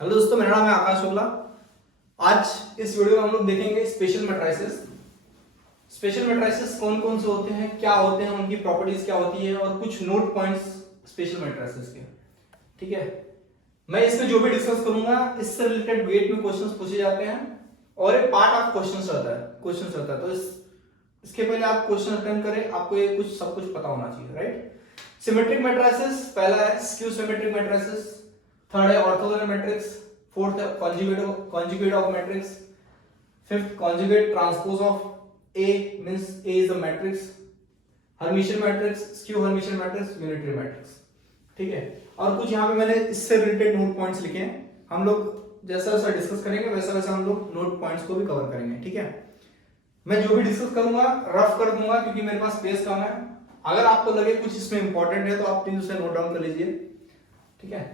Hello दोस्तों, मेरा नाम है आकाश शुक्ला। आज इस वीडियो में हम लोग देखेंगे स्पेशल मैट्रिसेस। स्पेशल मैट्रिसेस कौन कौन से होते हैं, क्या होते हैं, उनकी प्रॉपर्टीज क्या होती है और कुछ नोट पॉइंट्स स्पेशल मैट्रिसेस के। ठीक है, मैं इसमें जो भी डिस्कस करूंगा इससे रिलेटेड गेट में क्वेश्चंस पूछे जाते हैं और एक पार्ट ऑफ क्वेश्चंस रहता है। तो इसके पहले आप क्वेश्चन अटेम्प्ट करें, आपको ये कुछ सब कुछ पता होना चाहिए, राइट। सिमेट्रिक मैट्रिसेस, पहला है स्क्यू सिमेट्रिक मैट्रिसेस, थर्ड है ऑर्थोगोनल मैट्रिक्स, फोर्थ है conjugate of matrix, fifth conjugate transpose of A means A is the matrix, Hermitian matrix, skew Hermitian matrix, unitary matrix. ठीक है, और कुछ यहाँ पे मैंने इससे रिलेटेड नोट पॉइंट्स लिखे हैं। हम लोग जैसा जैसा डिस्कस करेंगे वैसा वैसा हम लोग नोट पॉइंट्स को भी कवर करेंगे। ठीक है, मैं जो भी डिस्कस करूंगा रफ कर दूंगा क्योंकि मेरे पास स्पेस कम है। अगर आपको लगे कुछ इसमें इंपॉर्टेंट है तो आप प्लीज उसे नोट डाउन कर लीजिए। ठीक है,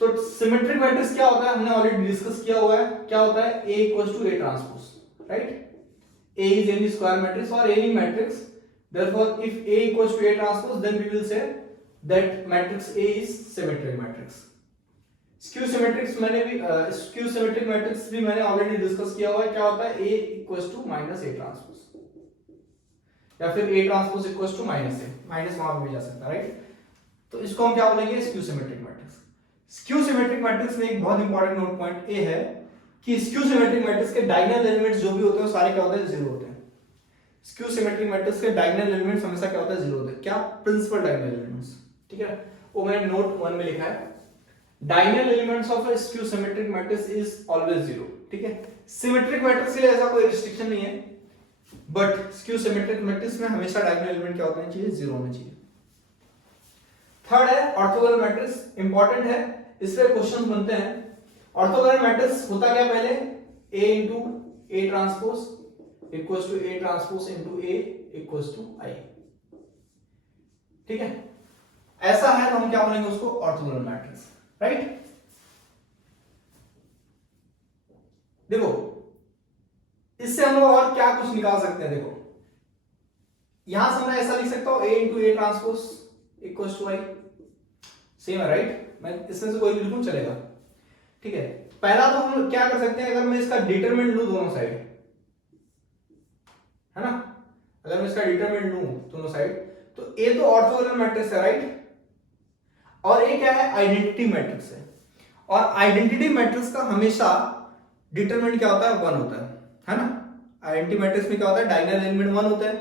तो सिमेट्रिक मैट्रिक्स क्या होता है हमने ऑलरेडी डिस्कस किया हुआ है। क्या होता है A equal to A transpose, right. A is any square matrix or any matrix, therefore if A equals to A transpose then we will say that matrix A is symmetric matrix. Skew symmetrics मैंने भी skew symmetric matrix भी मैंने already discuss किया हुआ है। क्या होता है A equal to minus A transpose या फिर A transpose equal to minus A, minus वहां पे भी जा सकता है, राइट। तो इसको हम क्या बोलेंगे, skew symmetric matrix. Skew symmetric matrix में एक बहुत इंपॉर्टेंट नोट पॉइंट ए है कि स्क्यू सिमेट्रिक मैट्रिक्स के डायगोनल एलिमेंट्स जो भी होते हैं सारे क्या होते हैं, जीरो होते हैं। स्क्यू सिमेट्रिक मैट्रिक्स के डायगोनल एलिमेंट्स हमेशा क्या होता है, जीरो होते हैं। क्या, प्रिंसिपल डायगोनल एलिमेंट्स। ठीक है, वो मैंने नोट 1 में लिखा है, diagonal elements of a skew symmetric matrix is always zero. ठीक है, सिमेट्रिक मैट्रिक्स के लिए ऐसा कोई रिस्ट्रिक्शन नहीं है, बट स्क्यू सिमेट्रिक मैट्रिक्स में हमेशा डायगोनल एलिमेंट क्या होने चाहिए, जीरो होने चाहिए। थर्ड है ऑर्थोगोनल मैट्रिक्स, इंपॉर्टेंट है, इस पे क्वेश्चन बनते हैं। ऑर्थोगोनल मैट्रिक्स होता क्या, पहले A into A transpose equals to A transpose into A equals to I। ठीक है, ऐसा है तो हम क्या बोलेंगे उसको, ऑर्थोगोनल मैट्रिक्स, राइट। देखो इससे हम लोग और क्या कुछ निकाल सकते हैं। देखो यहां से मैं ऐसा लिख सकता हूं A into A transpose equals to I, same है, राइट। मैं इसमें से कोई भी लिखूं चलेगा। ठीक है, पहला तो हम क्या कर सकते हैं, अगर मैं इसका डिटरमिनेंट लूं दोनों साइड, है ना, अगर मैं इसका डिटरमिनेंट लूं दोनों साइड तो ए तो ऑर्थोगोनल मैट्रिक्स है, राइट, और ए क्या है, आइडेंटिटी मैट्रिक्स है। और आइडेंटिटी मैट्रिक्स का हमेशा डिटरमिनेंट क्या होता है, 1 होता है ना। आइडेंटिटी मैट्रिक्स में क्या होता है, डायगोनल एलिमेंट 1 होता है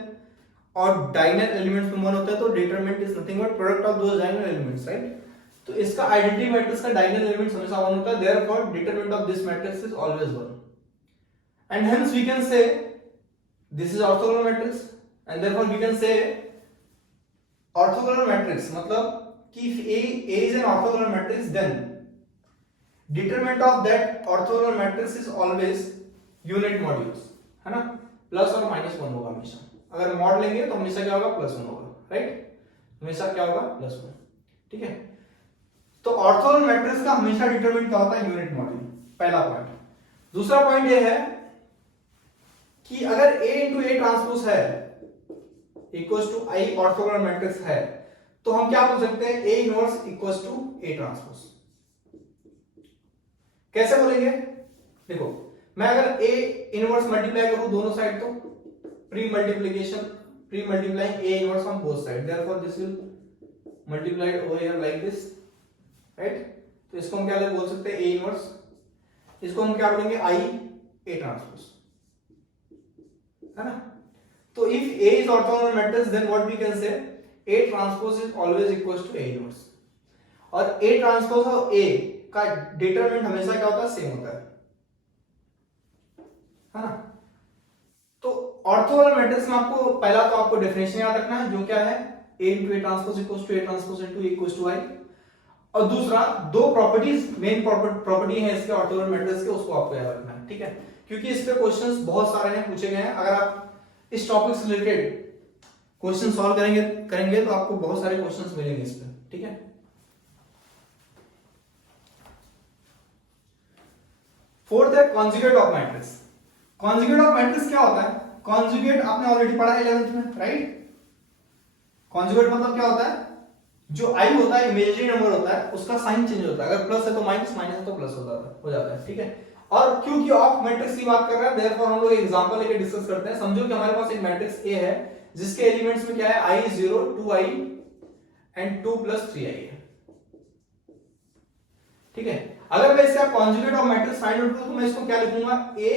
और डायगोनल एलिमेंट्स में 1 होता है, तो determinant is nothing but product of those diagonal elements, right. तो इसका आइडेंटिटी मैट्रिक्स का डायगोनल एलिमेंट हमेशा 1 होता है, therefore determinant of this matrix is always 1 and hence we can say this is orthogonal matrix and therefore we can say orthogonal matrix मतलब कि if A is an orthogonal matrix then determinant of that orthogonal matrix is always unit modules, है ना, plus और minus 1 होगा हमेशा। अगर mod लेंगे तो हमेशा क्या होगा, +1 होगा, राइट, हमेशा क्या होगा, +1। ठीक है, तो ऑर्थोगोनल मैट्रिक्स का हमेशा डिटरमिनेंट क्या होता है, यूनिट मॉड्यूल, पहला पॉइंट। दूसरा पॉइंट ये है कि अगर A इंटू A ट्रांसपोज है equals to I orthogonal matrix है तो हम क्या बोल सकते हैं, A inverse equals to A transpose. कैसे बोलेंगे, देखो मैं अगर A इनवर्स मल्टीप्लाई करूं दोनों साइड तो pre multiplying A inverse on both side, therefore this will multiplied over here like this, right. तो इसको हम क्या बोल सकते हैं, A इनवर्स, इसको हम क्या बोलेंगे, I A ट्रांसपोज, है ना। तो if A is orthogonal matrix then what we can say, A transpose is always equals to A inverse, और A transpose और A का डिटरमिनेंट हमेशा क्या होता है, सेम होता है ना। तो ऑर्थोगोनल मैट्रिक्स में आपको पहला तो आपको डेफिनेशन याद रखना है, जो क्या है, A into A transpose equals to A transpose into A equals to I, और दूसरा दो प्रॉपर्टीज, मेन प्रॉपर्टी है इसके ऑर्थोगोनल मैट्रिक्स के, उसको आपको याद रखना है। ठीक है, क्योंकि इस पे क्वेश्चंस बहुत सारे हैं, पूछे गए हैं। अगर आप इस टॉपिक से रिलेटेड क्वेश्चन सॉल्व करेंगे तो आपको बहुत सारे क्वेश्चंस मिलेंगे इस पे। ठीक है, फोर्थ है conjugate of matrix. Conjugate of matrix क्या होता है, कॉन्जुगेट आपने ऑलरेडी पढ़ा है 11th में, राइट। कॉन्जुगेट मतलब क्या होता है, जो आई होता है इमेजिनरी नंबर होता है, उसका साइन चेंज होता है, अगर प्लस है तो माइनस, माइनस है तो प्लस हो जाता है, ठीक है। और क्योंकि ऑफ मैट्रिक्स की बात कर रहे हैं, देयरफॉर हम लोग एग्जांपल लेके डिस्कस करते हैं। समझो कि हमारे पास एक मैट्रिक्स ए है जिसके एलिमेंट्स में क्या है, i 0 2i एंड 2 + 3i है, ठीक है। अगर मैं इसका conjugate of matrix find out करूं तो मैं इसको क्या लिखूंगा, a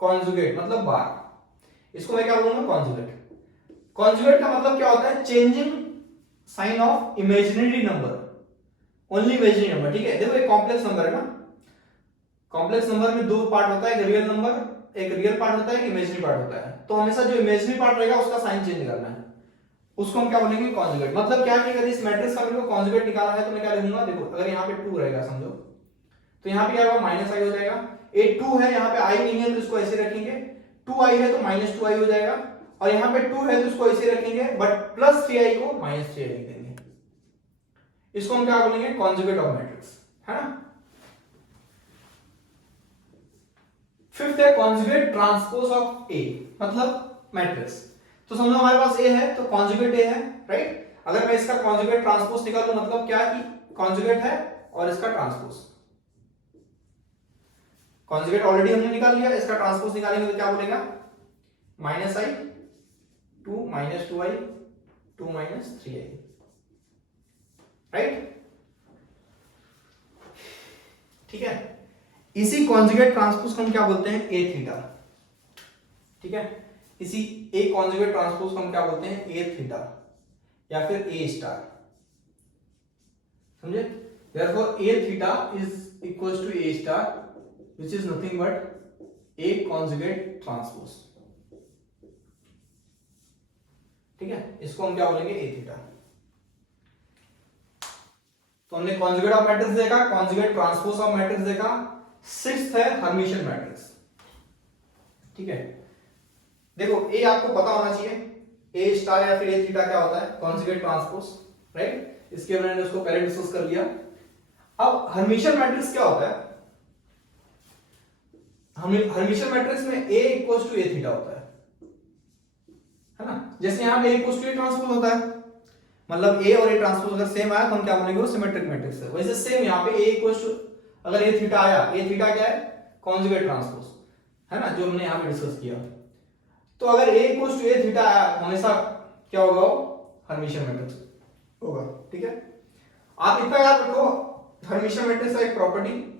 कॉन्जुगेट मतलब बार, इसको मैं क्या बोलूंगा, कॉन्जुगेट। कॉन्जुगेट का मतलब क्या होता है, changing sign of imaginary number, only imaginary number, ठीक है। देखो एक कॉम्प्लेक्स नंबर है ना, कॉम्प्लेक्स नंबर में दो पार्ट होता है, एक रियल नंबर, एक रियल पार्ट होता है, एक इमेजिनरी पार्ट होता है। तो हमेशा जो इमेजिनरी पार्ट रहेगा उसका साइन चेंज करना है, उसको हम क्या बोलेंगे, कॉन्जुगेट। मतलब क्या है कि अगर इस मैट्रिक्स का मेरे को कॉन्जुगेट निकालना है तो मैं क्या लिखूंगा, देखो अगर यहाँ पे 2 रहेगा समझो, तो यहाँ पे क्या होगा, -i हो जाएगा। ए 2 है, यहाँ पे i नहीं है तो इसको ऐसे रखेंगे, 2i है तो -2i हो जाएगा, और यहाँ पे 2 है तो इसको ऐसे रखेंगे, बट +3i को -3i लिख देंगे। इसको हम क्या बोलेंगे, कॉन्जुगेट ऑफ मैट्रिक्स, है ना। फिफ्थ है कॉन्जुगेट ट्रांसपोज ऑफ ए, मतलब मैट्रिक्स। तो समझो हमारे पास ए है तो कॉन्जुगेट ए है, राइट। अगर मैं इसका कॉन्जुगेट ट्रांसपोज निकालूं मतलब क्या कि कॉन्जुगेट है और इसका ट्रांसपोज, कॉन्जुगेट ऑलरेडी हमने निकाल लिया, इसका ट्रांसपोज निकालेंगे तो क्या बोलेगा, -i 2 -2i 2 -3i, राइट, ठीक है। इसी कॉन्जुगेट ट्रांसपोज को हम क्या बोलते हैं, ए थीटा, ठीक है। इसी ए कॉन्जुगेट ट्रांसपोज को हम क्या बोलते हैं, ए थीटा या फिर ए स्टार, समझे। Therefore A theta is equals to A star which is nothing but A conjugate transpose, ठीक है। इसको हम क्या बोलेंगे, ए थीटा। तो हमने कॉन्जुगेट ऑफ मैट्रिक्स देखा, कॉन्जुगेट ट्रांसपोज ऑफ मैट्रिक्स देखा। सिक्स्थ है हर्मिशियन मैट्रिक्स, ठीक है। देखो ए आपको पता होना चाहिए, ए स्टार या फिर ए थीटा क्या होता है, कॉन्जुगेट ट्रांसपोज, राइट। इसके मैंने उसको पहले डिस्कस कर लिया। अब हर्मिशियन मैट्रिक्स क्या होता है, हर्मिशियन मैट्रिक्स में a equals to A theta होता है ना। जैसे यहां पे a equals to A transpose होता है, मतलब a और a ट्रांसपोज अगर सेम आया तो हम क्या बोलेंगे, वो सिमेट्रिक मैट्रिक्स है। वैसे सेम यहां पे a इक्वल्स टू, अगर a थीटा आया, a थीटा क्या है, कॉन्जुगेट ट्रांसपोज, है ना, जो हमने यहां पे डिस्कस किया। तो अगर a equals to a theta आया हमेशा क्या होगा, वो हर्मिशियन मैट्रिक्स होगा, ठीक है। आप इतना याद रखो, हर्मिशियन मैट्रिक्स का एक प्रॉपर्टी,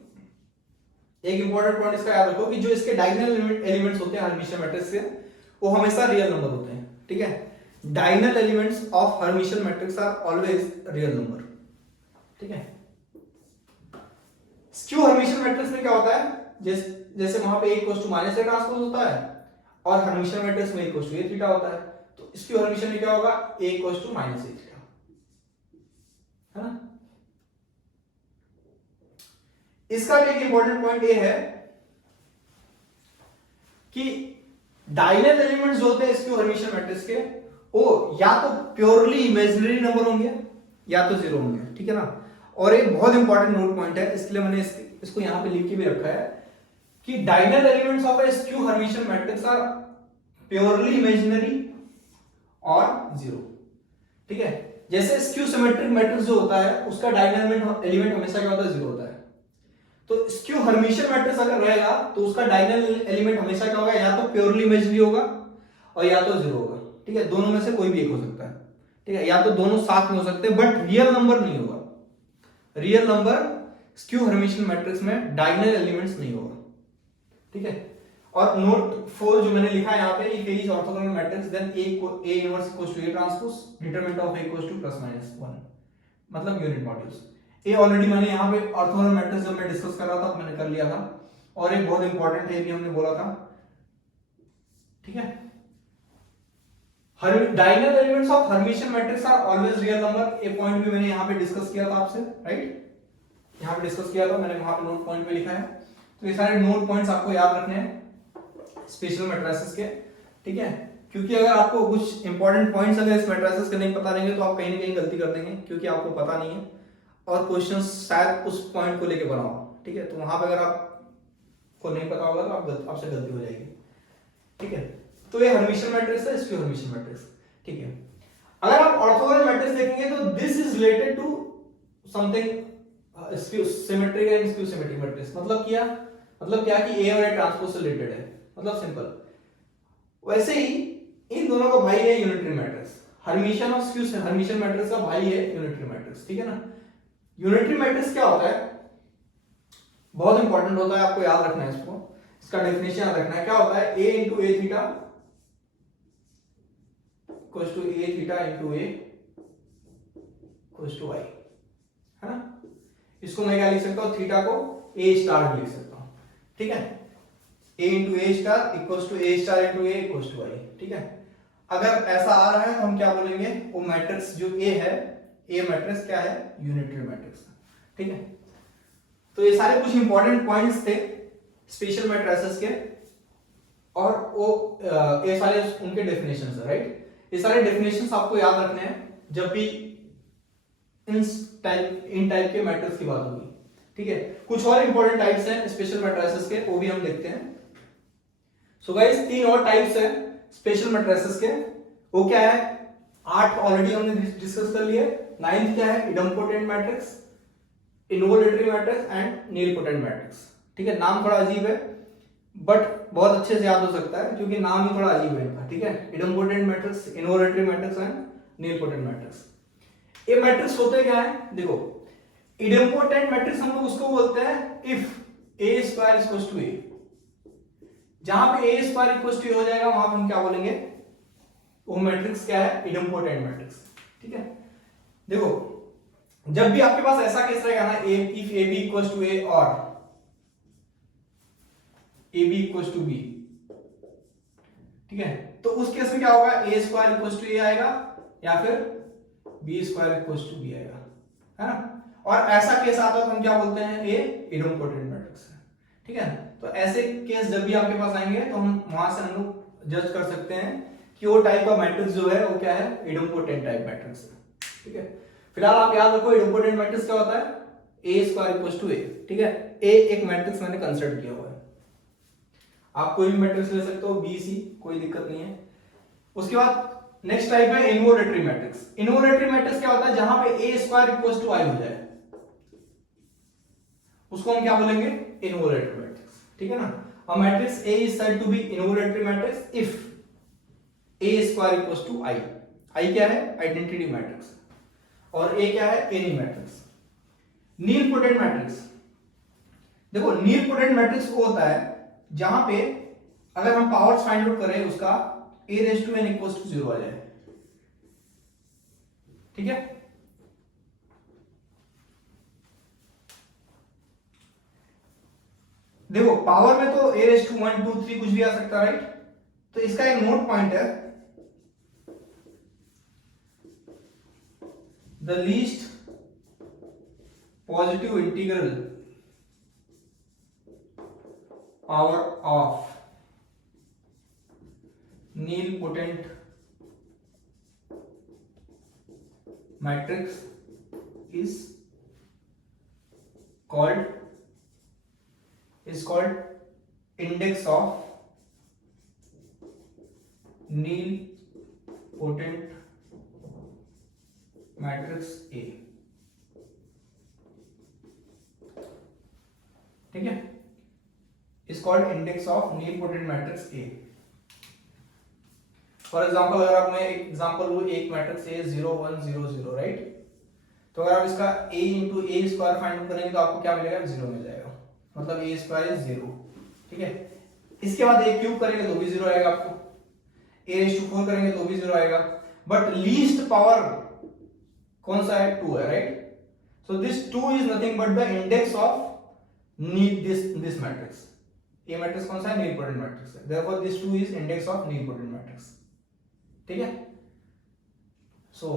एक इंपॉर्टेंट पॉइंट इसका याद रखो कि जो इसके डायगोनल एलिमेंट्स होते हैं हर्मिशियन मैट्रिक्स के, वो हमेशा रियल नंबर होते हैं, ठीक है। Diagonal elements of Hermitian matrix are always real number, ठीक है। स्क्यू हर्मिशियन मैट्रिक्स में क्या होता है, जैसे वहां पे a equals to -a transpose होता है और हर्मिशियन मैट्रिक्स में a equals to a theta होता है, तो स्क्यू हर्मिशियन में क्या होगा, a equals to -a theta, है ना। इसका भी एक इंपॉर्टेंट पॉइंट ये है कि डायगोनल एलिमेंट्स जो होते हैं इसके हर्मिशियन मैट्रिक्स के, वो या तो प्योरली इमेजिनरी नंबर होंगे या तो जीरो होंगे, ठीक है ना। और एक बहुत इंपॉर्टेंट नोट पॉइंट है, इसके लिए मैंने इसको यहां पे लिख के भी रखा है कि diagonal elements of a skew Hermitian matrix are purely imaginary और जीरो, ठीक है। जैसे स्क्यू सिमेट्रिक मैट्रिक्स जो होता है उसका डायगोनल एलिमेंट हमेशा क्या होता है, जीरो होता है। तो स्क्यू हर्मिशियन मैट्रिक्स अगर रहेगा तो उसका डायगोनल एलिमेंट हमेशा क्या होगा, या तो प्योरली इमेजिनरी होगा और या तो जीरो होगा, ठीक है। दोनों में से कोई भी एक हो सकता है, ठीक है, या तो दोनों साथ में हो सकते हैं, बट रियल नंबर नहीं होगा। Real number skew Hermitian matrix में डायगोनल एलिमेंट्स नहीं होगा, ठीक है। और नोट 4 जो मैंने लिखा है यहाँ पे, if A is orthogonal matrix then A inverse equals to A transpose, determinant of A equals to ±1, मतलब यूनिट मॉड्यूल्स। ये ऑलरेडी मैंने यहाँ पे ऑर्थोगोनल मैट्रिक्स जब मैं डिस्कस कर रहा था तो मैंने कर लिया था। और एक बहुत इंपॉर्टेंट है, ये भी हमने बोला था, ठीक है। Diagonal elements of Hermitian matrix are always real number, ये पॉइंट भी मैंने यहाँ पे डिस्कस किया था आपसे, राइट। यहाँ पे डिस्कस किया था मैंने, वहां पे नोट पॉइंट पे लिखा है। तो ये सारे नोट पॉइंट्स आपको याद रखने हैं स्पेशल मैट्रिसेस के, ठीक है। क्योंकि अगर आपको कुछ इंपॉर्टेंट पॉइंट्स अगर इस मैट्रिसेस के नहीं पता रहेंगे तो आप कहीं ना कहीं गलती कर देंगे, क्योंकि आपको पता नहीं है और क्वेश्चंस शायद उस पॉइंट को लेके बनाओ, ठीक है। तो वहां पे अगर आपको नहीं पता होगा तो आपसे गलती हो जाएगी, ठीक है। तो ये हर्मिशियन मैट्रिक्स है, स्क्यू हर्मिशियन मैट्रिक्स, ठीक है। अगर आप ऑर्थोगोनल मैट्रिक्स देखेंगे तो this is related to something symmetric and skew symmetric matrix. मतलब क्या कि ए और ए ट्रांसपोज से रिलेटेड है, मतलब सिंपल। वैसे ही इन दोनों का भाई है यूनिटरी मैट्रिक्स। हर्मिशियन और स्क्यू हर्मिशियन मैट्रिक्स का भाई है यूनिटरी मैट्रिक्स, ठीक है ना। यूनिटरी मैट्रिक्स क्या होता है, बहुत इंपॉर्टेंट होता है, आपको याद रखना है इसको, इसका डेफिनेशन याद रखना है। क्या होता है, a into A theta equals to A theta into A equals to I, है ना। इसको मैं क्या लिख सकता हूं, थीटा को ए स्टार लिख सकता हूं, ठीक है। a into A star equals to A star into A equals to I, ठीक है। अगर ऐसा आ रहा है तो हम क्या बोलेंगे, वो मैट्रिक्स जो ए है, ए मैट्रिक्स क्या है, यूनिटरी मैट्रिक्स, ठीक है। तो ये सारे कुछ इंपॉर्टेंट पॉइंट्स थे स्पेशल मैट्रिसेस के, और वो ये सारे उनके डेफिनेशंस है, राइट। ये सारे डेफिनेशंस आपको याद रखने हैं जब भी इन टाइप के मैट्रिक्स की बात होगी, ठीक है। कुछ और इंपॉर्टेंट टाइप्स हैं स्पेशल मैट्रिसेस के, वो भी हम देखते हैं। सो गाइस, 3 और टाइप्स है स्पेशल मैट्रिसेस के, वो क्या है, 8 ऑलरेडी हमने डिस्कस कर लिए। 9th क्या है, इडम्पोटेंट matrix, इन्वोलेटरी matrix and nilpotent matrix, ठीक है। नाम थोड़ा अजीब है बट बहुत अच्छे से याद हो सकता है क्योंकि नाम ही थोड़ा अजीब है इनका, ठीक है। इडम्पोटेंट matrix, इन्वोलेटरी matrix and nilpotent matrix. ये मैट्रिक्स होते क्या है, देखो, इडम्पोटेंट मैट्रिक्स हम लोग उसको बोलते हैं if A square equals to A. जहां पे A square equals to A हो जाएगा वहां हम क्या बोलेंगे, वो मैट्रिक्स क्या है, इडम्पोटेंट मैट्रिक्स, ठीक है। देखो, जब भी आपके पास ऐसा केस रहेगा ना, if A B equals to A और A B equals to B, ठीक है, तो उस केस में क्या होगा, A square equals to A आएगा या फिर B square equals to B आएगा, है ना। और ऐसा केस आता है तो हम क्या बोलते हैं, ए इडम्पोटेंट मैट्रिक्स है, ठीक है। तो ऐसे केस जब भी आपके पास आएंगे तो हम वहां से हम लोग जज कर सकते हैं कि वो टाइप का मैट्रिक्स जो है वो क्या है, इडम्पोटेंट टाइप मैट्रिक्स है, ठीक है। फिलहाल आप याद रखो, इडम्पोटेंट मैट्रिक्स क्या होता है, ए स्क्वायर इक्वल्स टू ए, ठीक है। ए एक मैट्रिक्स मैंने कंसिडर किया हुआ है, आप कोई भी मैट्रिक्स ले सकते हो, बी सी, कोई दिक्कत नहीं है। उसके बाद नेक्स्ट टाइप है इन्वोलेटरी मैट्रिक्स। इन्वोलेटरी मैट्रिक्स क्या होता है, जहां पे ए स्क्वायर इक्वल्स टू आई हो जाए उसको हम क्या बोलेंगे, इन्वोलेटरी मैट्रिक्स, ठीक है ना। A matrix A is said to be involutory matrix if A square equals to I. I क्या है, आइडेंटिटी मैट्रिक्स, और ए क्या है, एनी मैट्रिक्स। नीलपोटेंट मैट्रिक्स, देखो नीलपोटेंट मैट्रिक्स वो होता है जहां पे अगर हम पावर्स फाइंड आउट करें उसका a raise to n equals to 0 आ जाए, ठीक है। देखो, पावर में तो a रेज़ टू 1 2 3 कुछ भी आ सकता है, राइट। तो इसका एक नोट पॉइंट है, the least positive integral power of nilpotent matrix is called index of nilpotent matrix A, ठीक है, is called index of nilpotent matrix A। For example अगर आप मैं एग्जाम्पल लूं, एक मैट्रिक्स ए 0 1 0 0, राइट। तो अगर आप इसका a into A square find out करेंगे तो आपको क्या मिलेगा, 0 मिल जाएगा, मतलब ए स्क्वायर इज 0, ठीक है। इसके बाद ए क्यूब करेंगे तो भी 0 आएगा आपको, a रेज़ टू 4 करेंगे तो भी 0 आएगा, बट लीस्ट पावर कौन सा है, 2 है, right. So this 2 is nothing but the index of this matrix. ये मैट्रिक्स कौन सा है, नीलपोटेंट मैट्रिक्स है, therefore this 2 is index of nilpotent matrix, ठीक है। सो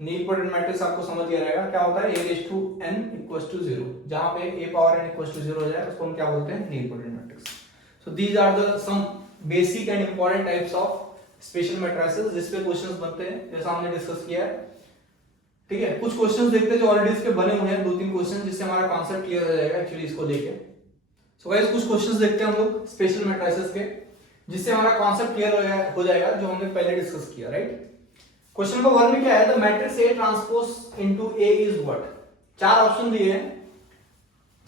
नीलपोटेंट मैट्रिक्स आपको समझ गया रहेगा क्या होता है, a raise to n equals to 0, जहां पे a power n equals to 0 हो जाए उसको हम क्या बोलते हैं, nilpotent matrix. So these are the some basic and important types of special matrices जिस पे क्वेश्चंस बनते हैं, जैसा हमने डिस्कस किया है, ठीक है। कुछ क्वेश्चंस देखते हैं जो ऑलरेडी इसके बने हुए हैं, 2-3 क्वेश्चन, जिससे हमारा कॉन्सेप्ट क्लियर हो जाएगा एक्चुअली इसको लेके। सो गाइस, कुछ क्वेश्चंस देखते हैं हम लोग स्पेशल मैट्रिसेस के, जिससे हमारा कॉन्सेप्ट क्लियर हो जाएगा जो हमने पहले डिस्कस किया, राइट। क्वेश्चन नंबर 1 में क्या है, the matrix A transpose into A is what. चार ऑप्शन दिए हैं,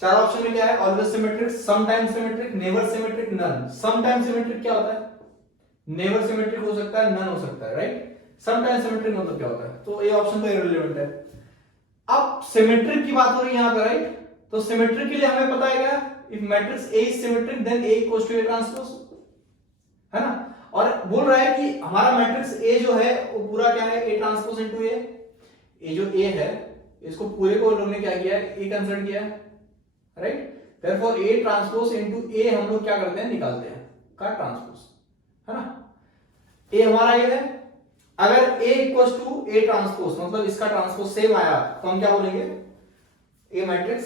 चार ऑप्शन में क्या है, always symmetric, sometimes symmetric, never symmetric, none. Sometimes symmetric क्या होता है, नेवर सिमेट्रिक हो सकता है, नन हो सकता है, राइट। समटाइम्स सिमेट्रिक मतलब क्या होता है, तो ये ऑप्शन तो इररिलेवेंट है। अब सिमेट्रिक की बात हो रही है यहां पर, राइट। तो सिमेट्रिक के लिए हमें पता है क्या, if matrix A is symmetric then A equals to A transpose, है ना। और बोल रहा है कि हमारा मैट्रिक्स ए जो है वो पूरा क्या है, ए ट्रांसपोज इनटू ए। ये जो ए है इसको पूरे को लोगों ने क्या किया है, ए कंसिडर किया है, right. Therefore A transpose into A हम लोग क्या करते हैं, निकालते हैं का ट्रांसपोज, है ना। ए हमारा ये है, अगर ए इक्वल्स टू ए ट्रांसपोज मतलब इसका ट्रांसपोज सेम आया तो हम क्या बोलेंगे, ए मैट्रिक्स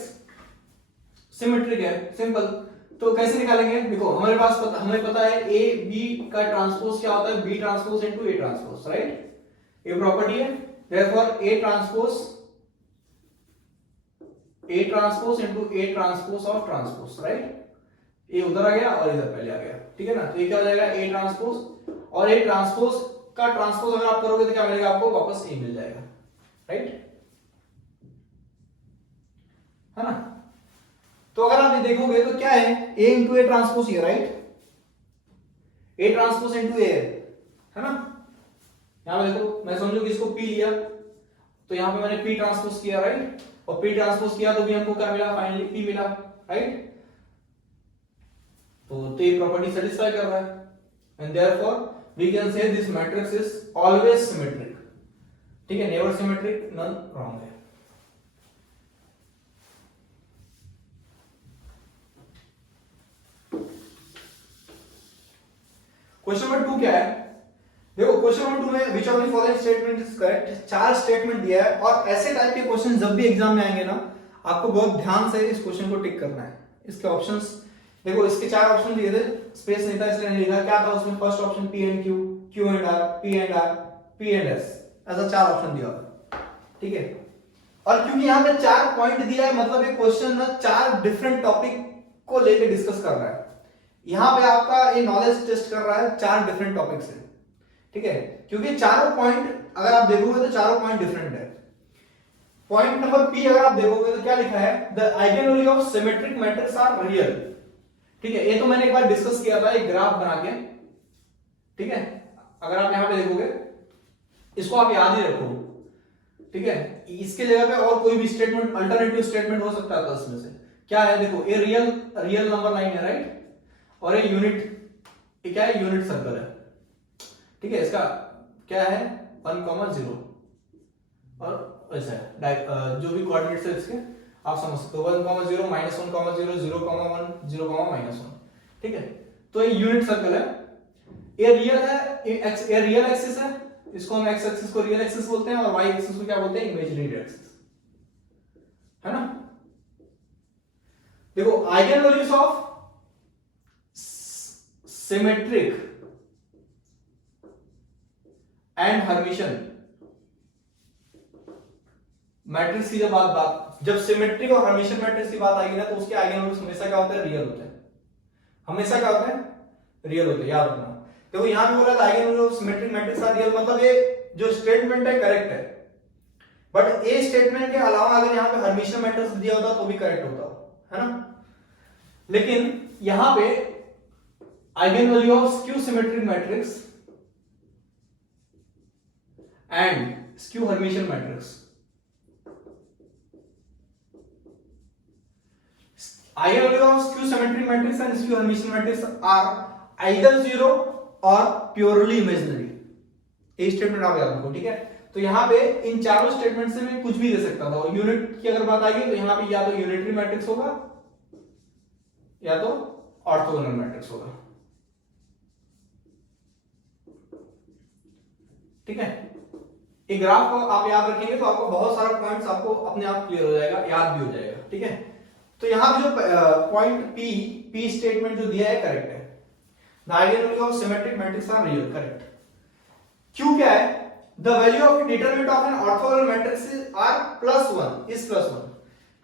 सिमेट्रिक है, सिंपल। तो कैसे निकालेंगे, देखो हमारे पास हमें पता है ए बी का ट्रांसपोज क्या होता है, B transpose into A transpose, right. ये प्रॉपर्टी है, therefore A transpose into A transpose of transpose, right. ये उधर आ गया और इधर पहले आ गया, ठीक है ना। तो ये क्या हो जाएगा, ए ट्रांसपोज, और ए ट्रांसपोज का ट्रांसपोज अगर आप करोगे तो क्या मिलेगा आपको, वापस ए मिल जाएगा, राइट, है ना। तो अगर आप ये देखोगे तो क्या है, ए इंटू ए ट्रांसपोज ये, राइट। ए ट्रांसपोज इंटू ए है ना। यहां पे देखो, मैं समझो कि इसको पी लिया तो यहां पे मैंने पी ट्रांसपोज किया, राइट। और पी ट्रांसपोज किया तो भी हमको क्या मिला, फाइनली पी मिला, राइट। तो ये प्रॉपर्टी सेटिस्फाई कर रहा है, and therefore we can say this matrix is always symmetric, ठीक है, नेवर सिमेट्रिक, नन रॉन्ग है। क्वेश्चन नंबर 2 क्या है, देखो क्वेश्चन नंबर 2 में which of the following statement is correct. चार स्टेटमेंट दिया है, और ऐसे टाइप के क्वेश्चन जब भी एग्जाम में आएंगे ना, आपको बहुत ध्यान से इस क्वेश्चन को टिक करना है। इसके ऑप्शंस देखो, इसके चार ऑप्शन दिए थे, स्पेस नहीं था इसलिए नहीं लिखा। क्या था उसमें, first option P and Q, Q and R, P and R, P and S, ऐसा चार ऑप्शन दिया था, ठीक है। और क्योंकि यहाँ पे चार पॉइंट दिया है, मतलब ये क्वेश्चन ना चार डिफरेंट टॉपिक को लेकर डिस्कस कर रहा है। यहां पे आपका ये नॉलेज टेस्ट कर रहा है चार डिफरेंट टॉपिक से, ठीक है। क्योंकि चारों पॉइंट अगर आप देखोगे तो चारों पॉइंट डिफरेंट है। पॉइंट नंबर पी अगर आप देखोगे तो क्या लिखा है, the eigenvalue of symmetric matrix are real, ठीक है। ये तो मैंने एक बार डिस्कस किया था एक ग्राफ बना के, ठीक है। अगर आप यहां पे देखोगे, इसको आप याद ही रखो, ठीक है। इसके जगह पे और कोई भी स्टेटमेंट, अल्टरनेटिव स्टेटमेंट हो सकता था इसमें से। क्या है, देखो ये रियल नंबर लाइन है, राइट। और ये यूनिट, ये क्या है, यूनिट सर्कल है, ठीक है। इसका क्या है, 1,0 और ऐसा है, जो भी कोऑर्डिनेट्स है इसके आप समझ सकते हो, 1,0, -1,0, 0,1, 0,-1, ठीक है। तो ये यूनिट सर्कल है, ये रियल है, ये रियल एक्सिस है, इसको हम एक्स एक्सिस को रियल एक्सिस बोलते हैं, और वाई एक्सिस को क्या बोलते हैं, इमेजिनरी एक्सिस, है ना। देखो eigen values of symmetric and Hermitian matrix की जब सिमेट्रिक और हर्मिशन मैट्रिक्स की बात आएगी ना, तो उसके आइगन वैल्यूज हमेशा क्या होते हैं, रियल होते हैं, हमेशा क्या होते हैं, रियल होते हैं, याद रखना। देखो यहां पे बोला था eigen value of symmetric matrix are real, मतलब ये जो स्टेटमेंट है करेक्ट है, बट ए स्टेटमेंट के अलावा अगर यहां पे हर्मिशन मैट्रिक्स दिया होता तो भी करेक्ट होता, है ना। लेकिन यहां पे eigen value of skew symmetric matrix and skew hermitian matrix, eigen value of skew symmetric matrix and skew hermitian matrix are either 0 और प्योरली इमेजिनरी। ये स्टेटमेंट आप याद रखो, ठीक है। तो यहां पे इन चारों स्टेटमेंट से मैं कुछ भी दे सकता था। यूनिट की अगर बात आएगी तो यहां पे या तो यूनिटरी मैट्रिक्स होगा या तो ऑर्थोगोनल मैट्रिक्स होगा, ठीक है। एक ग्राफ को आप याद रखेंगे तो आपको बहुत सारा पॉइंट्स आपको अपने आप क्लियर हो जाएगा, याद भी हो जाएगा, ठीक है। तो यहां पे जो पॉइंट पी स्टेटमेंट जो दिया है करेक्ट है। The eigen value of symmetric matrix are real, correct. क्यों क्या है, the value of determinant of an orthogonal matrix are +1 is +1।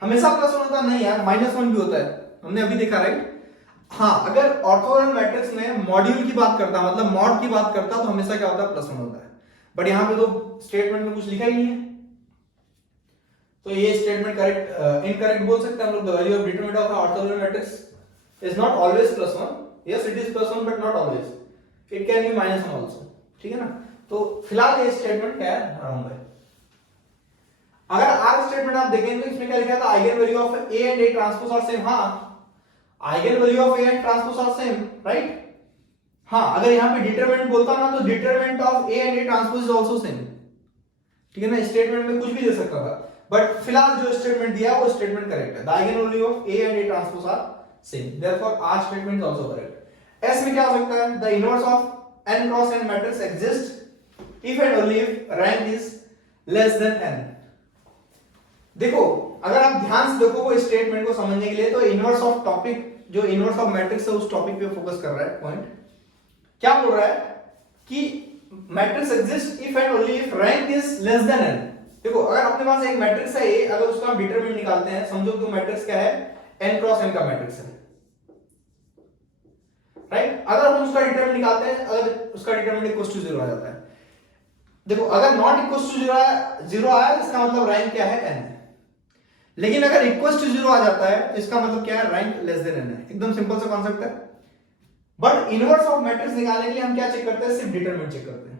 हमेशा +1 होता नहीं यार, -1 भी होता है, हमने अभी देखा, राइट। हाँ, अगर ऑर्थोगोनल मैट्रिक्स में मॉड्यूल की बात करता, मतलब मॉड की बात करता, तो हमेशा क्या होता है, +1 होता है। बट यहाँ पे तो स्टेटमेंट में कुछ लिखा ही नहीं है, तो ये स्टेटमेंट करेक्ट इनकरेक्ट बोल सकते हैं हम लोग। The value of determinant of orthogonal matrix is not always +1, yes it is +1 but not always, it can be -1 also, ठीक है ना। तो फिलहाल ये स्टेटमेंट क्या है, रॉन्ग है। अगर आर स्टेटमेंट आप देखेंगे तो इसमें क्या लिखा था, eigen value of A and A transpose are same. हाँ, eigen value of A and transpose are same, right. हाँ, अगर यहाँ पे डिटरमिनेंट बोलता ना तो determinant of A and A transpose is also same, ठीक है ना। स्टेटमेंट में कुछ भी दे सकता था, बट फिलहाल जो स्टेटमेंट दिया वो स्टेटमेंट करेक्ट है। The eigen value of A and A transpose are same, therefore R statement is also correct. S में क्या हो सकता है, the inverse of n cross n matrix exist if and only if rank is less than n। देखो, अगर आप ध्यान से देखो वो स्टेटमेंट को समझने के लिए, तो इनवर्स ऑफ टॉपिक, जो इनवर्स ऑफ मैट्रिक्स है उस टॉपिक पे फोकस कर रहा है। पॉइंट क्या बोल रहा है कि matrix exist if and only if rank is less than n। देखो, अगर अपने पास एक मैट्रिक्स है A, अगर उसका हम डिटरमिनेंट निकालते हैं, समझो कि मैट्रिक्स क्या है, n क्रॉस n का मैट्रिक्स है, राइट। अगर हम उसका डिटरमिनेंट निकालते हैं, अगर उसका डिटरमिनेंट इक्वल टू 0 आ जाता है, देखो अगर नॉट इक्वल टू 0 आया इसका मतलब रैंक क्या है, n। लेकिन अगर इक्वल टू 0 आ जाता है तो इसका मतलब क्या है, रैंक लेस देन n है। एकदम सिंपल सा कॉन्सेप्ट है। बट इनवर्स ऑफ मैट्रिक्स निकालने के लिए हम क्या चेक करते हैं, सिर्फ डिटरमिनेंट चेक करते हैं।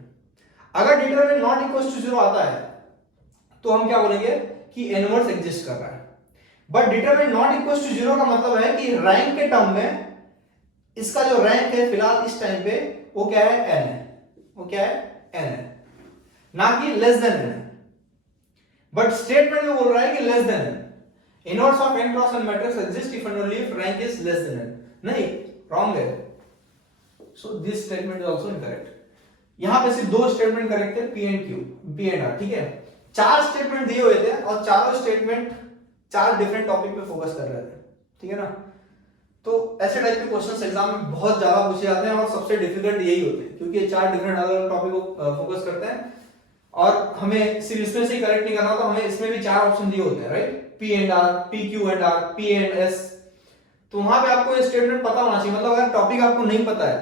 अगर डिटरमिनेंट नॉट इक्वल टू 0 आता है तो हम क्या बोलेंगे कि इनवर्स एग्जिस्ट कर रहा है। But determinant not equal to 0 का मतलब है कि रैंक के टर्म में इसका जो रैंक है फिलहाल इस टाइम पे वो क्या है, n है। वो क्या है, n है, ना कि लेस देन n है। बट स्टेटमेंट में बोल रहा है कि less than n। Inverse of n cross n matrix exist if and only if rank is less than n। नहीं, रॉन्ग है। So this statement is also incorrect. यहां पे सिर्फ दो स्टेटमेंट करेक्ट थे, p and q, p and r, ठीक है। चार स्टेटमेंट दिए हुए थे और चारों स्टेटमेंट चार डिफरेंट टॉपिक पे फोकस कर रहे थे, ठीक है ना। तो ऐसे टाइप के क्वेश्चंस एग्जाम में बहुत ज्यादा पूछे जाते हैं और सबसे डिफिकल्ट यही होते हैं, क्योंकि ये चार डिफरेंट अलग अलग टॉपिक को फोकस करते हैं और हमें सिर्फ इसमें से ही करेक्ट नहीं करना, तो हमें इसमें भी चार ऑप्शन दिए होते हैं, right. P and R, P Q and R, P and S. तो वहां पे आपको ये स्टेटमेंट पता होना चाहिए। मतलब अगर टॉपिक आपको नहीं पता है,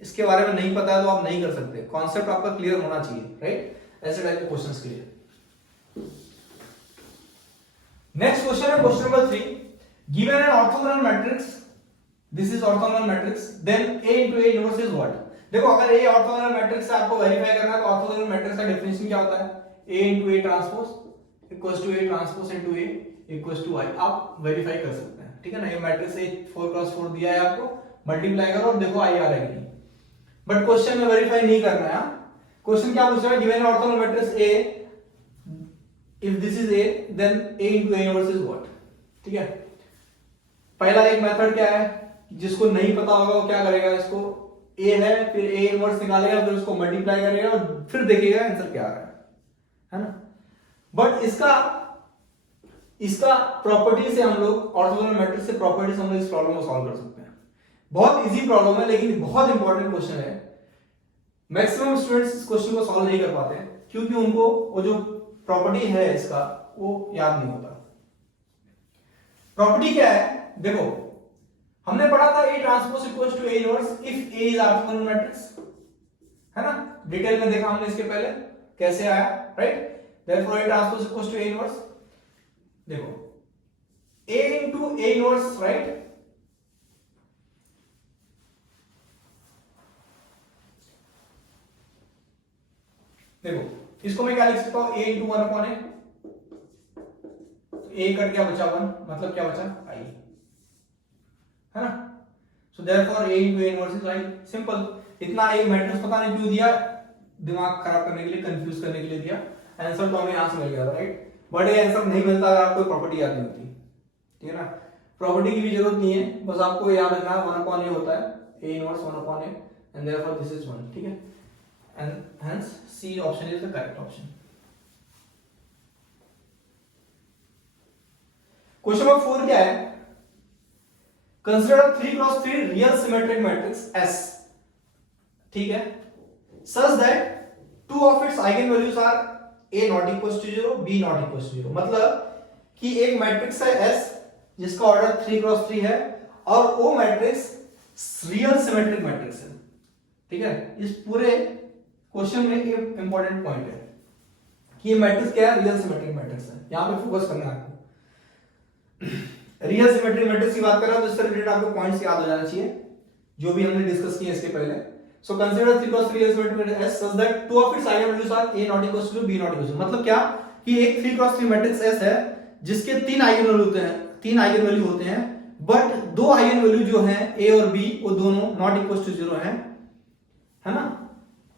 इसके बारे में नहीं पता है, तो आप नहीं कर सकते। कॉन्सेप्ट आपका क्लियर होना चाहिए, राइट। ऐसे टाइप के क्वेश्चंस के लिए नेक्स्ट क्वेश्चन है question number 3। Given an orthogonal matrix, this is orthogonal matrix, then A into A inverse is what. देखो, अगर A ऑर्थोगोनल मैट्रिक्स है, आपको वेरीफाई करना है, तो ऑर्थोगोनल मैट्रिक्स का डेफिनेशन क्या होता है, A into A transpose equals to A transpose into A equals to I। आप वेरीफाई कर सकते हैं, ठीक है ना। ये मैट्रिक्स है 4x4 दिया है आपको, मल्टीप्लाई करो और देखो I आ रहा है कि नहीं। बट क्वेश्चन में वेरीफाई नहीं करना है। क्वेश्चन क्या पूछ रहा है, given an orthogonal matrix A, if this is A then A into A inverse is what, ठीक है। पहला एक मेथड क्या है, जिसको नहीं पता होगा वो क्या करेगा, इसको A है फिर A इनवर्स निकालेगा, फिर उसको मल्टीप्लाई करेगा और फिर देखेगा आंसर क्या आ रहा है ना। बट इसका प्रॉपर्टी से हम लोग, ऑर्थोगोनल मैट्रिक्स से प्रॉपर्टी से हम लोग इस प्रॉब्लम को सॉल्व कर सकते हैं। बहुत इजी प्रॉब्लम है, लेकिन बहुत इंपॉर्टेंट क्वेश्चन है। मैक्सिमम स्टूडेंट्स इस क्वेश्चन को सॉल्व नहीं कर पाते हैं, क्योंकि उनको वो जो प्रॉपर्टी है इसका वो याद नहीं होता। प्रॉपर्टी क्या है, देखो हमने पढ़ा था A transpose equals to A inverse if A is orthogonal matrix, है ना। डिटेल में देखा हमने इसके पहले कैसे आया, right. Therefore A transpose equals to A inverse, देखो A into A inverse, right. देखो इसको मैं क्या लिख सकता हूं, A into 1 अपॉन A, तो A कट गया, बचा 1, मतलब क्या बचा, I, है ना। So therefore A into A inverse is I। Simple. इतना एक मैट्रिक्स पता नहीं क्यों दिया, दिमाग खराब करने के लिए, कंफ्यूज करने के लिए दिया। आंसर तो हमें यहां से मिल गया था, राइट। बट ये आंसर नहीं मिलता अगर आपको प्रॉपर्टी याद नहीं होती, ठीक है ना। प्रॉपर्टी की भी जरूरत नहीं है, बस आपको याद रखना है 1 अपॉन A होता है, A inverse 1 upon A and therefore this is 1, ठीक है। and hence C option is the correct option. Question number 4 क्या है, consider a 3x3 real symmetric matrix S, ठीक है, such that two of its eigenvalues are A not equals to 0, B not equals to 0। मतलब कि एक matrix है S जिसका order 3x3 है और वो मैट्रिक्स रियल सिमेट्रिक मैट्रिक्स है, ठीक है। इस पूरे क्वेश्चन में एक इंपॉर्टेंट पॉइंट है, कि ये मैट्रिक्स क्या है, रियल सिमेट्रिक मैट्रिक्स है। यहां पे फोकस करना है आपको। रियल सिमेट्रिक मैट्रिक्स की बात कर रहा हूं तो इससे रिलेटेड आपको पॉइंट्स याद हो जाना चाहिए जो भी हमने डिस्कस किए इसके पहले। So consider 3 cross 3 real symmetric matrix S such that two of its eigen values are a not equal to b not equal to, मतलब क्या कि एक 3 क्रॉस 3 मैट्रिक्स एस है जिसके 3 आइगन वैल्यू होते हैं, 3 आइगन वैल्यू होते हैं, बट 2 आइगन वैल्यू जो हैं a और b वो दोनों नॉट इक्वल टू 0 हैं, है ना।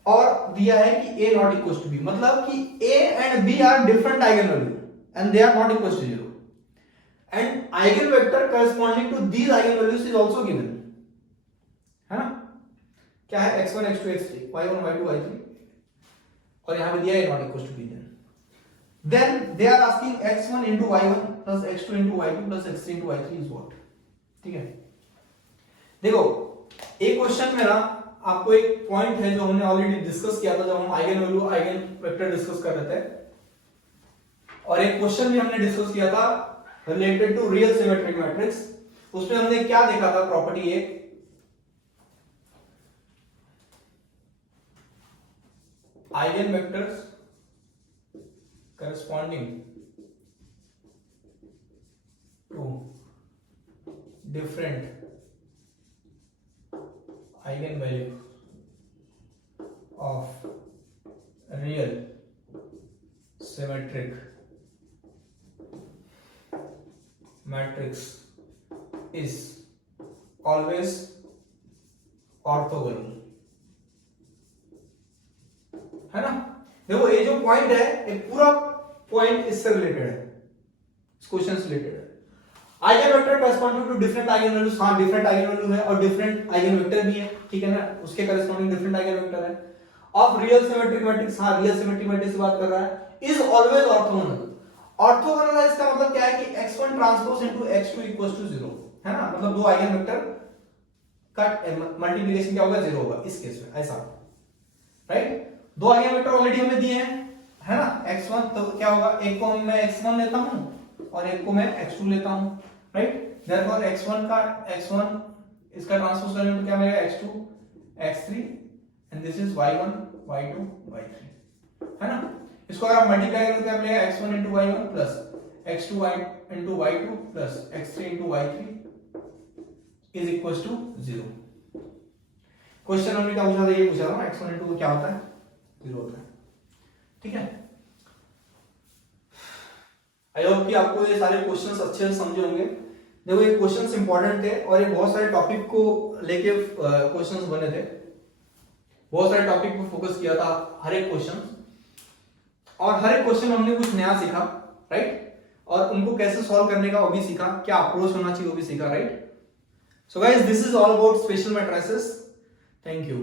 और दिया है कि a not equal to b, मतलब कि a and b are different eigen value and they are not equal to 0 and eigenvector corresponding to these eigenvalues is also given, है ना। क्या है x1 x2 x3 y1 y2 y3 और यहां पे दिया है not equal to b, then they are asking x1 into y1 plus x2 into y2 plus x3 into y3 is what। ठीक है, देखो एक क्वेश्चन में ना आपको एक पॉइंट है जो हमने ऑलरेडी डिस्कस किया था जब हम eigen value eigen vector discuss कर रहे थे, और एक क्वेश्चन भी हमने डिस्कस किया था related to real symmetric matrix. उसमें हमने क्या देखा था, प्रॉपर्टी एक eigen vectors corresponding to different eigen value of real symmetric matrix is always orthogonal, है ना। देखो ये जो पॉइंट है एक पूरा पॉइंट इससे रिलेटेड है, इस क्वेश्चन से रिलेटेड है। Eigen vector corresponding to different eigen values, हां डिफरेंट आइगन वैल्यू है और डिफरेंट आइगन वेक्टर भी है, ठीक है ना, उसके करस्पॉन्डिंग डिफरेंट आइगन वेक्टर है। ऑफ रियल सिमेट्रिक मैट्रिक्स, हां रियल सिमेट्रिक मैट्रिक्स की बात कर रहा है, इज ऑलवेज ऑर्थोगोनल। ऑर्थोगोनल है इसका मतलब क्या है कि x1 transpose into x2 equals to 0, है ना, मतलब दो आइगन वेक्टर का मल्टीप्लिकेशन क्या होगा, 0 होगा इस केस में, ऐसा, राइट। दो आइगन वेक्टर ऑलरेडी हमें दिए हैं, है ना, x1, तो क्या होगा, एक को मैं x1 लेता हूं और एक को मैं x2 लेता हूं, राइट। देयरफॉर x1 इसका ट्रांसपोज करेंगे तो क्या मिलेगा, x2 x3 and this is y1 y2 y3, है ना। इसको अगर आप मल्टीप्लाई करें तो क्या मिलेगा, x1 into y1 plus x2 into y2 plus x3 into y3 is equals to 0। Question हमने क्या पूछा था, ये पूछा था ना, x1 into क्या होता है, 0 होता है, ठीक है। आई होप कि आपको ये सारे क्वेश्चंस अच्छे से समझे होंगे। देखो ये क्वेश्चंस इंपॉर्टेंट थे और ये बहुत सारे टॉपिक को लेके क्वेश्चंस बने थे, बहुत सारे टॉपिक पे फोकस किया था हर एक क्वेश्चन, और हर एक क्वेश्चन हमने कुछ नया सीखा, राइट, और उनको कैसे सॉल्व करने का वो भी सीखा, क्या अप्रोच होना चाहिए वो भी सीखा, right. So guys this is all about special matrices. Thank you.